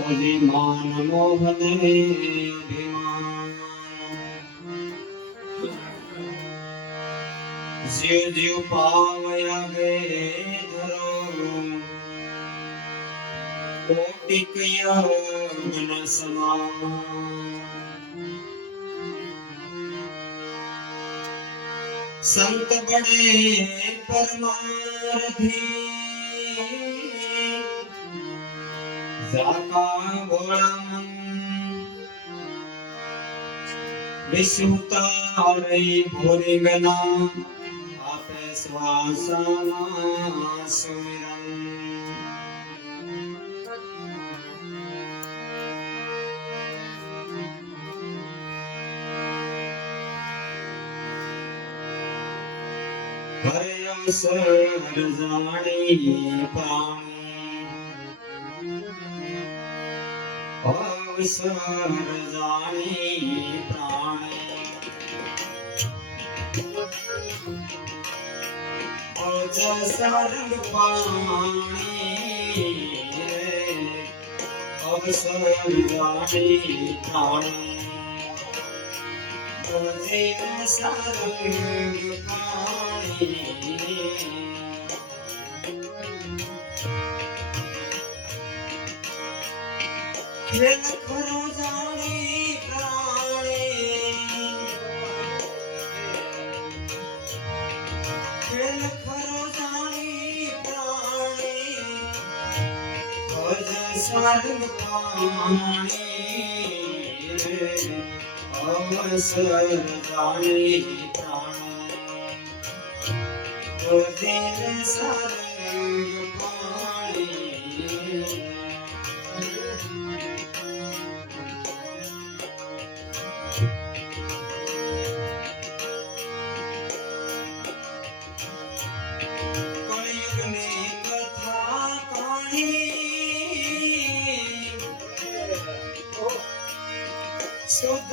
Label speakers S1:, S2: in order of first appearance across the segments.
S1: અભિમાન મોહન જીવ જીવ પાવયા ગે ધરો કોટિક યજ્ઞ સમાન સંત બડે પરમારથી જાકા ભોળા મન વિશુતા રે ભોરી ગના આપે શ્વાસના સુમિરન હરે અવસર જાણી પ્રાણી અવસર જાણી પ્રાણી અજ સરંગ પાણી અવસર જાણી પ્રાણી અજીવ પાણી પ્રાણી પાણી અવસર જાણી પ્રાણી ભજે સારંગ કળિયુગની કથા કાણી શુદ્ધ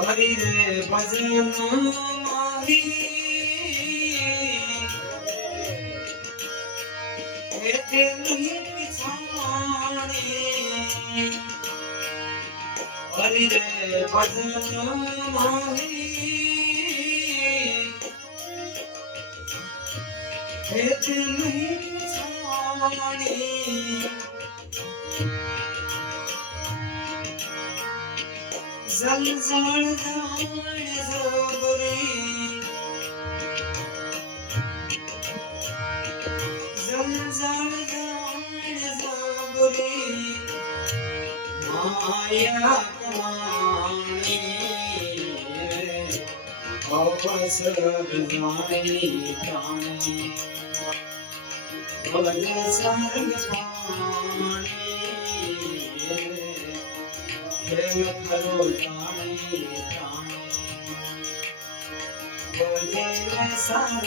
S1: હરિ રે ભજન માહી એતે નહીં પીછાણી હરિ રે ભજન માહી એતે નહીં પીછાણી જળ જાણ જોગરી જળ જાણ જોગરી માયા કમાણી. અવસર જાણી પ્રાણી ભજ સંગ પાણી પ્રેમ કરો જાણી પ્રાણી ભજે સંગ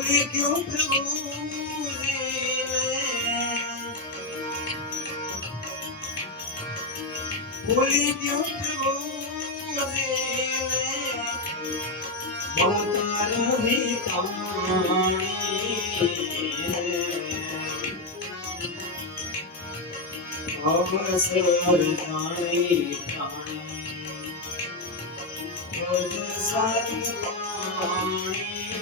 S1: ક્યો ભૂલે ક્યો જાણી વજે સંગ પાણી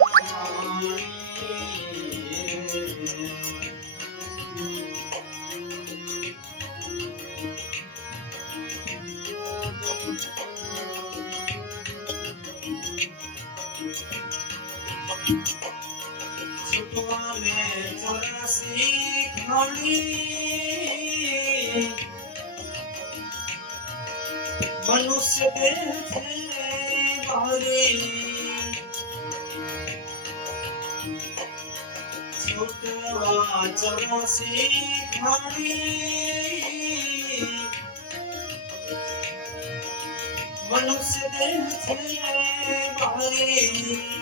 S1: છૂટવાને ચોરાસી ખોલી મનુષ્ય દેહ છે મારી છૂટવા ચોરાસી ખોલી મનુષ્ય દેહ છે મારી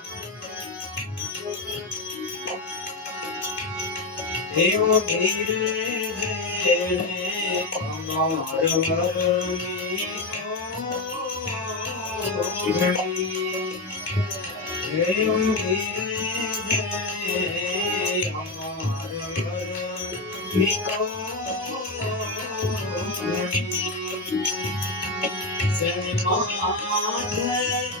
S1: એવો ધીરે ધીરે વરની કોગળી. એવો ધીરે ધીરે અમાર વરની કોગળી. શનિ માથે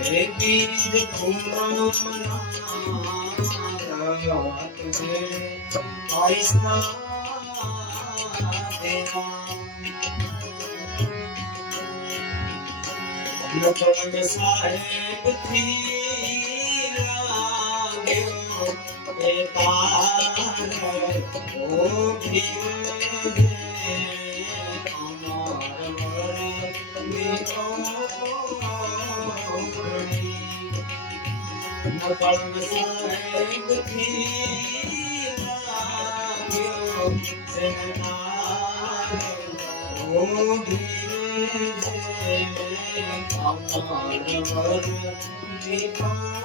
S1: હે બીજ લખન સાહેબથી परम साहेब की लागियो जनार ओ धीरे जय अमर वर निपाओ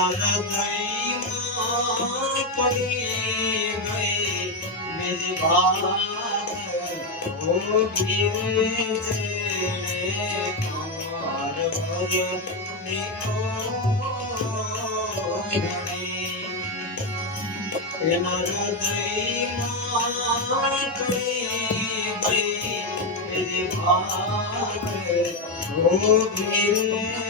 S1: એના હૃદયમાં પડી ગઈ વાત ઓ ધીરે જેણે કમાર વર નીકો એના હૃદયમાં ગઈ ઓ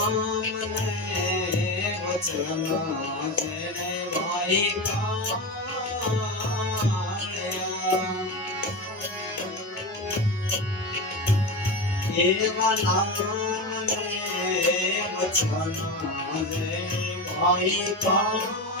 S1: નામને વચન જેણે વાઈ કાળ્યા એવા નામને વચન જેણે વાઈ કાળ્યા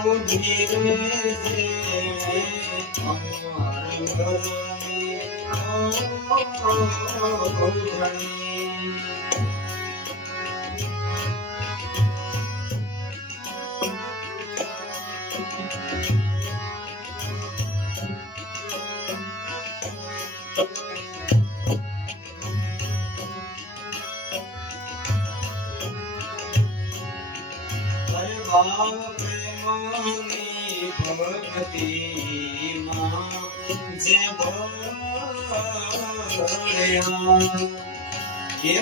S1: Oh,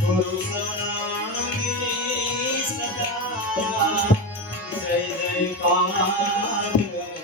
S1: ગુરુ સરાણી સદા જય જય પાર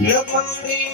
S1: Nobody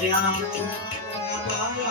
S1: માયા સદભાગી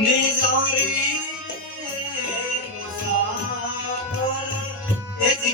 S1: મુસાફર એ જ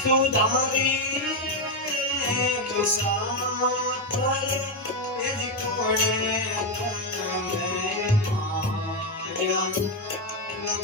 S1: સુધારી મુસાફર એ કોણે તમે માયા